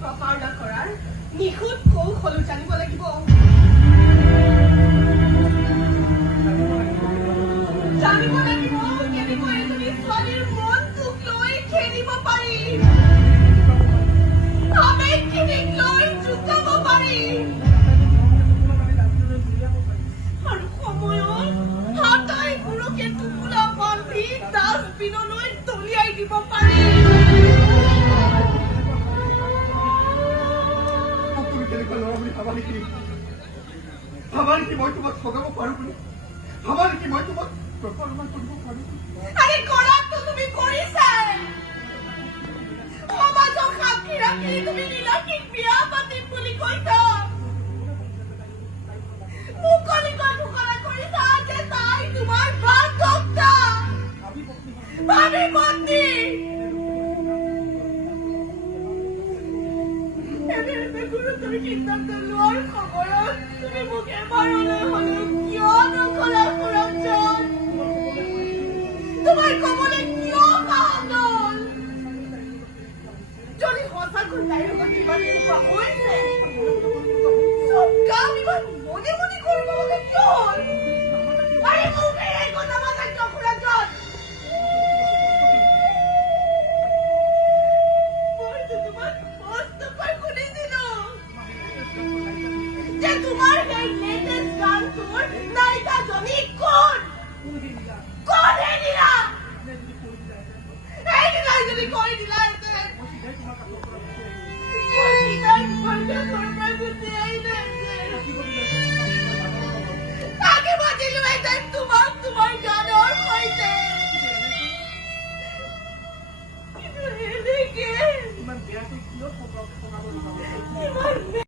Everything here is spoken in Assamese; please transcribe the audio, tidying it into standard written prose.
প্ৰতাৰণা কৰাৰ নিখুঁত কৌশলো জানিব লাগিব। জানিব লাগিব কেনেকৈ এজনী ছোৱালীৰ মনটোক লৈ খেলিব পাৰি, আবেগখিনিক লৈ জোকাব পাৰি, আৰু সময়ত হাতাইবোৰকে টোপোলা বান্ধি ডাষ্টবিনলৈ দলিয়াই দিব পাৰি। ভাবা নেকি মই তোমাক ঠগাব পাৰো বুলি? ভাবা নেকি মই তোমাক প্ৰতাৰণা কৰিব পাৰো? আৰে কৰাটো তুমি কৰিছাই। সমাজক সাক্ষী ৰাখি তুমি নীলাক্ষীক বিয়া পাতিম বুলি কৈছা। মুকলিকৈ ঘোষণা কৰিছা যে তাই তোমাৰ বান্ধৱতা, ভাবি পত্নী। এনে গুৰুতৰ সিদ্ধান্ত লোৱাৰ সময়ত তুমি মোক এবাৰলৈ হ'লেও কিয় নকলা সুৰঞ্জন? তোমাৰ কবলৈ কিয় সাহস হ'ল? যদি সঁচাকৈ তাইৰ লগত কিবা তেনেকুৱা হৈছে, চব কাম ইমান মনে মনে কৰিব লগা কিয় হ'ল?